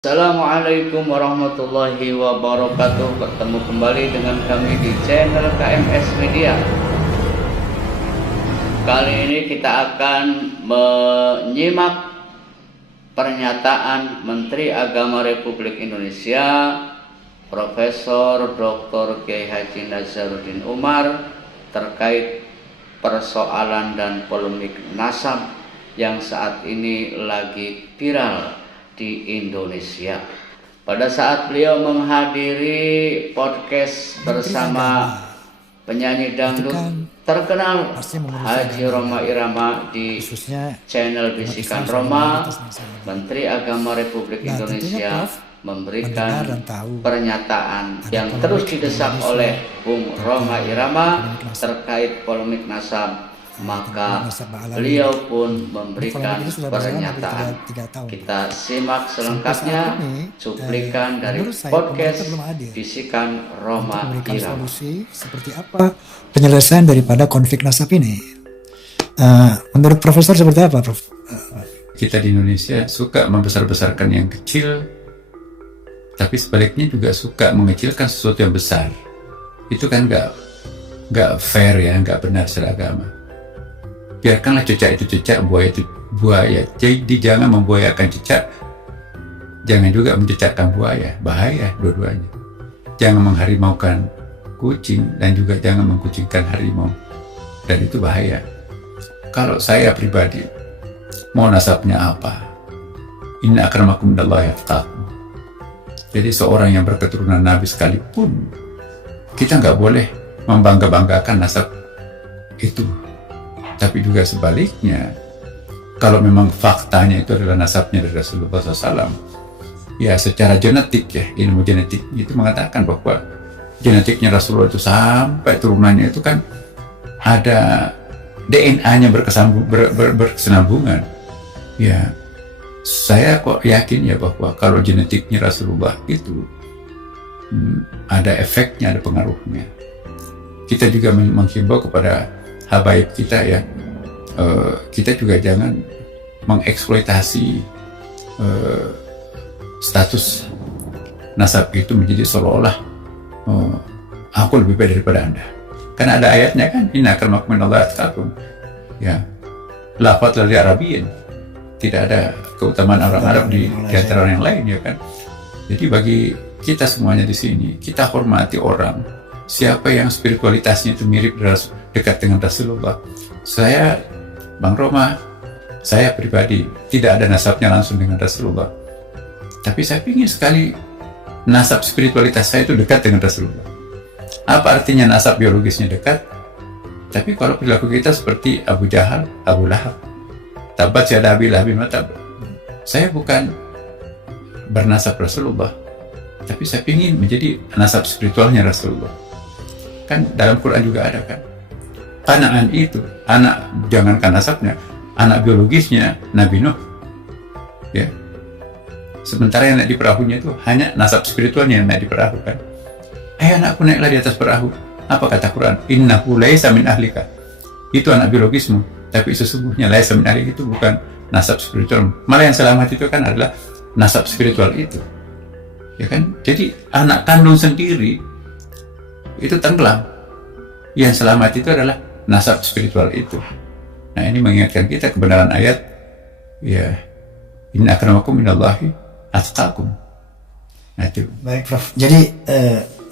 Assalamualaikum warahmatullahi wabarakatuh. Bertemu kembali dengan kami di channel KMS Media. Kali ini kita akan menyimak pernyataan Menteri Agama Republik Indonesia Profesor Dr. Kiai Haji Nazaruddin Umar terkait persoalan dan polemik nasab yang saat ini lagi viral di Indonesia. Pada saat beliau menghadiri podcast bersama penyanyi dangdut terkenal Haji Rhoma Irama di channel Bisikan Roma, Menteri Agama Republik Indonesia memberikan pernyataan yang terus didesak oleh Bung Rhoma Irama terkait polemik nasab. Maka beliau pun memberikan pernyataan. Kita simak selengkapnya cuplikan dari podcast Bisikan Rhoma Irama. Seperti apa penyelesaian daripada konflik nasab ini? Menurut Profesor seperti apa, Prof? Kita di Indonesia suka membesar-besarkan yang kecil, tapi sebaliknya juga suka mengecilkan sesuatu yang besar. Itu kan nggak fair ya, nggak benar secara agama. Biarkanlah cecak itu cecak, buaya itu buaya. Jadi jangan membuayakan cecak, jangan juga mencecakkan buaya. Bahaya dua-duanya. Jangan mengharimaukan kucing dan juga jangan mengkucingkan harimau. Dan itu bahaya. Kalau saya pribadi, mau nasabnya apa? Inna akramakum indallahi atqakum. Jadi seorang yang berketurunan Nabi sekalipun, kita nggak boleh membangga-banggakan nasab itu. Tapi juga sebaliknya, kalau memang faktanya itu adalah nasabnya dari Rasulullah SAW, ya secara genetik ya, ilmu genetik itu mengatakan bahwa genetiknya Rasulullah itu sampai turunannya itu kan ada DNA-nya berkesinambungan. Ya, saya kok yakin ya bahwa kalau genetiknya Rasulullah itu ada efeknya, ada pengaruhnya. Kita juga menghimbau kepada habaib kita ya, kita juga jangan mengeksploitasi status nasab itu menjadi seolah-olah aku lebih baik daripada Anda. Karena ada ayatnya kan, inna akramakum indallahi atqakum. Ya, lafaz dari Arabiyin, tidak ada keutamaan orang Arab di antara orang yang lain ya kan. Jadi bagi kita semuanya di sini, kita hormati orang siapa yang spiritualitasnya itu mirip dekat dengan Rasulullah. Saya, Bang Rhoma, saya pribadi tidak ada nasabnya langsung dengan Rasulullah. Tapi saya ingin sekali nasab spiritualitas saya itu dekat dengan Rasulullah. Apa artinya nasab biologisnya dekat? Tapi kalau perilaku kita seperti Abu Jahal, Abu Lahab, tabat yada abi lahabin wa tab. Saya bukan bernasab Rasulullah, tapi saya ingin menjadi nasab spiritualnya Rasulullah. Kan dalam Quran juga ada kan, Kanaan itu anak, jangankan nasabnya, anak biologisnya Nabi Nuh ya. Sementara yang naik di perahunya itu hanya nasab spiritualnya yang naik di perahu kan. Anakku naiklah di atas perahu. Apa kata Quran? Innahu laisa min ahlika. Itu anak biologismu, tapi sesungguhnya laisa min ahlika itu bukan nasab spiritual. Malah yang selamat itu kan adalah nasab spiritual itu ya kan. Jadi anak kandung sendiri itu tenggelam, yang selamat itu adalah nasab spiritual itu. Nah ini mengingatkan kita kebenaran ayat ya, inna akramakum minallahi atqakum. Nah itu. Baik Prof, jadi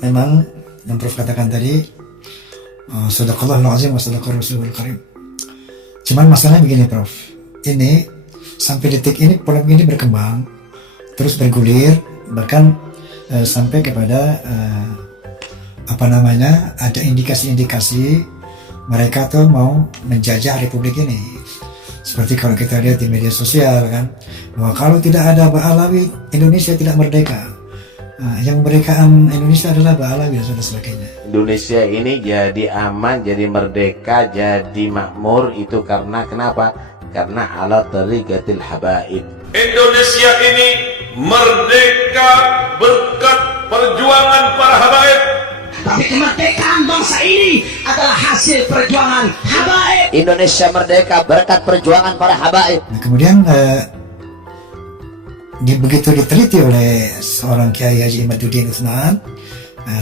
memang yang Prof katakan tadi, sadaqallahul azim wa sadaqar rasulul karim. Cuman masalahnya begini Prof, ini sampai detik ini polemik ini berkembang terus bergulir, bahkan sampai kepada ada indikasi-indikasi mereka tuh mau menjajah Republik ini. Seperti kalau kita lihat di media sosial kan, bahwa kalau tidak ada Ba'alawi, Indonesia tidak merdeka. Yang memerdekakan Indonesia adalah Ba'alawi dan sebagainya. Indonesia ini jadi aman, jadi merdeka, jadi makmur itu karena kenapa? Karena ala tariqatil habaib. Indonesia ini merdeka berkat perjuangan para habaib. Tapi kemerdekaan bangsa ini adalah hasil perjuangan habaib. Indonesia merdeka berkat perjuangan para habaib. Nah, kemudian begitu diteliti oleh seorang Kiai Haji Imaduddin Utsman,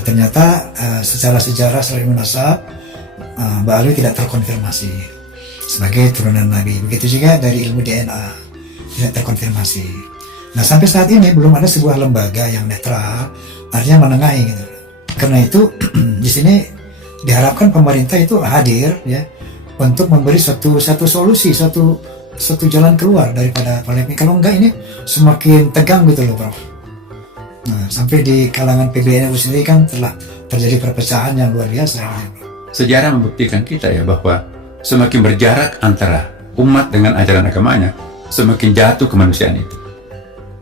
ternyata secara sejarah, secara ilmu nasab, Mbak Alwi tidak terkonfirmasi sebagai turunan Nabi. Begitu juga dari ilmu DNA tidak terkonfirmasi. Nah, sampai saat ini belum ada sebuah lembaga yang netral, artinya menengahi gitu. Karena itu di sini diharapkan pemerintah itu hadir ya untuk memberi suatu solusi, suatu jalan keluar daripada polemik. Kalau enggak ini semakin tegang gitu loh, Prof. Nah, sampai di kalangan PBNU sendiri kan telah terjadi perpecahan yang luar biasa. Sejarah membuktikan kita ya bahwa semakin berjarak antara umat dengan ajaran agamanya, semakin jatuh kemanusiaan itu.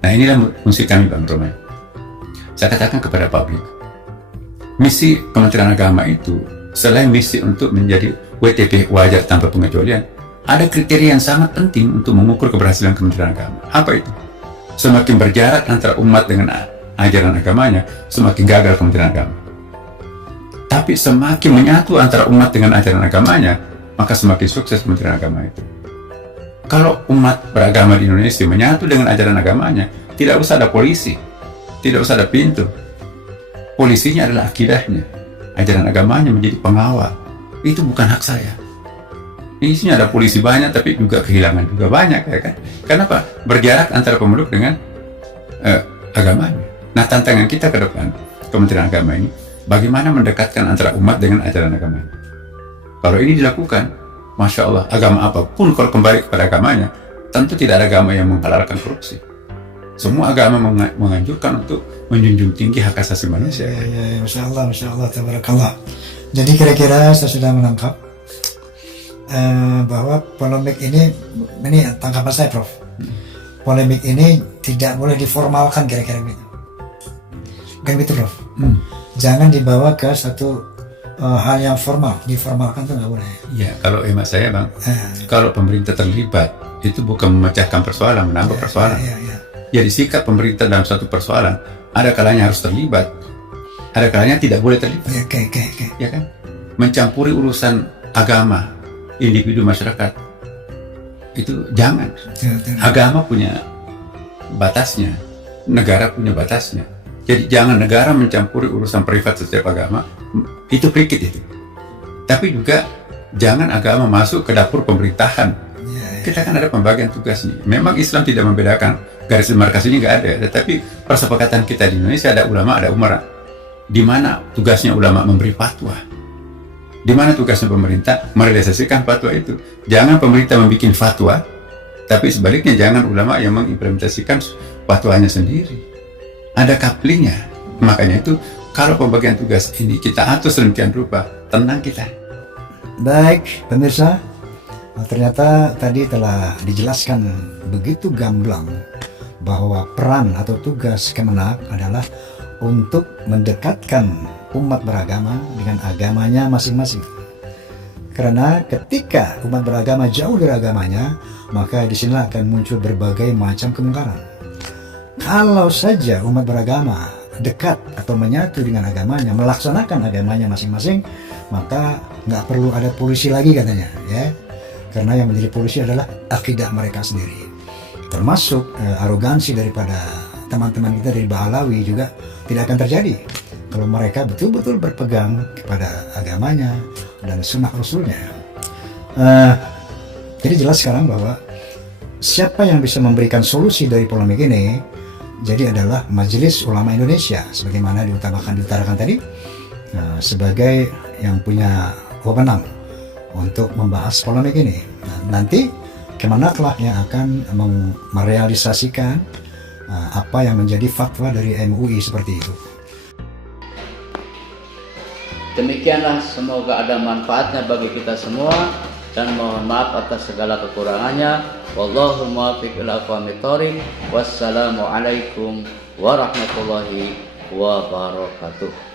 Nah, inilah fungsi kami, Bang Roman. Saya katakan kepada publik, misi Kementerian Agama itu selain misi untuk menjadi WTP wajar tanpa pengecualian, ada kriteria yang sangat penting untuk mengukur keberhasilan Kementerian Agama. Apa itu? Semakin berjarak antara umat dengan ajaran agamanya, semakin gagal Kementerian Agama. Tapi semakin menyatu antara umat dengan ajaran agamanya, maka semakin sukses Kementerian Agama itu. Kalau umat beragama di Indonesia menyatu dengan ajaran agamanya, tidak usah ada polisi, tidak usah ada pintu. Polisinya adalah akidahnya, ajaran agamanya menjadi pengawal. Itu bukan hak saya. Isinya ada polisi banyak, tapi juga kehilangan juga banyak, ya kan? Kenapa? Berjarak antara pemeluk dengan agamanya. Nah, tantangan kita ke depan Kementerian Agama ini, bagaimana mendekatkan antara umat dengan ajaran agamanya. Kalau ini dilakukan, Masya Allah, agama apapun kalau kembali kepada agamanya, tentu tidak ada agama yang menghalalkan korupsi. Semua agama menganjurkan untuk menjunjung tinggi hak asasi manusia. Ya, Masya Allah, tabarakallah. Jadi kira-kira saya sudah menangkap bahwa polemik ini tanggapan saya, Prof. Polemik ini tidak boleh diformalkan kira-kira gitu. Kan gitu, Prof. Jangan dibawa ke satu hal yang formal, diformalkan itu nggak boleh. Ya, kalau emak saya, Bang, kalau pemerintah terlibat, itu bukan memecahkan persoalan, menambah persoalan. Jadi sikap pemerintah dalam satu persoalan, ada kalanya harus terlibat, ada kalanya tidak boleh terlibat. Ya kan? Mencampuri urusan agama, individu masyarakat, itu jangan. Agama punya batasnya, negara punya batasnya. Jadi jangan negara mencampuri urusan privat setiap agama, itu prikit itu. Tapi juga jangan agama masuk ke dapur pemerintahan. Kita kan ada pembagian tugas nih. Memang Islam tidak membedakan, garis demarkasinya nggak ada. Tetapi persepakatan kita di Indonesia ada ulama, ada umara. Di mana tugasnya ulama memberi fatwa, di mana tugasnya pemerintah merealisasikan fatwa itu. Jangan pemerintah membuat fatwa, tapi sebaliknya jangan ulama yang mengimplementasikan fatwanya sendiri. Ada couplingnya. Makanya itu kalau pembagian tugas ini kita atur sedemikian rupa, tenang kita. Baik, pemirsa, ternyata tadi telah dijelaskan begitu gamblang bahwa peran atau tugas Kemenak adalah untuk mendekatkan umat beragama dengan agamanya masing-masing. Karena ketika umat beragama jauh dari agamanya, maka disinilah akan muncul berbagai macam kemungkaran. Kalau saja umat beragama dekat atau menyatu dengan agamanya, melaksanakan agamanya masing-masing, maka nggak perlu ada polisi lagi katanya, ya. Karena yang menjadi polisi adalah akidah mereka sendiri. Termasuk arogansi daripada teman-teman kita dari Bahalawi juga tidak akan terjadi kalau mereka betul-betul berpegang kepada agamanya dan sunnah Rasulnya. Jadi jelas sekarang bahwa siapa yang bisa memberikan solusi dari polemik ini, jadi adalah Majelis Ulama Indonesia, sebagaimana diutarakan tadi, sebagai yang punya wewenang untuk membahas polemik ini. Nanti Kemenaklah yang akan merealisasikan apa yang menjadi fatwa dari MUI seperti itu. Demikianlah, semoga ada manfaatnya bagi kita semua, dan mohon maaf atas segala kekurangannya. Wallahu muwaffiq ila aqwamit thoriq. Wassalamualaikum warahmatullahi wabarakatuh.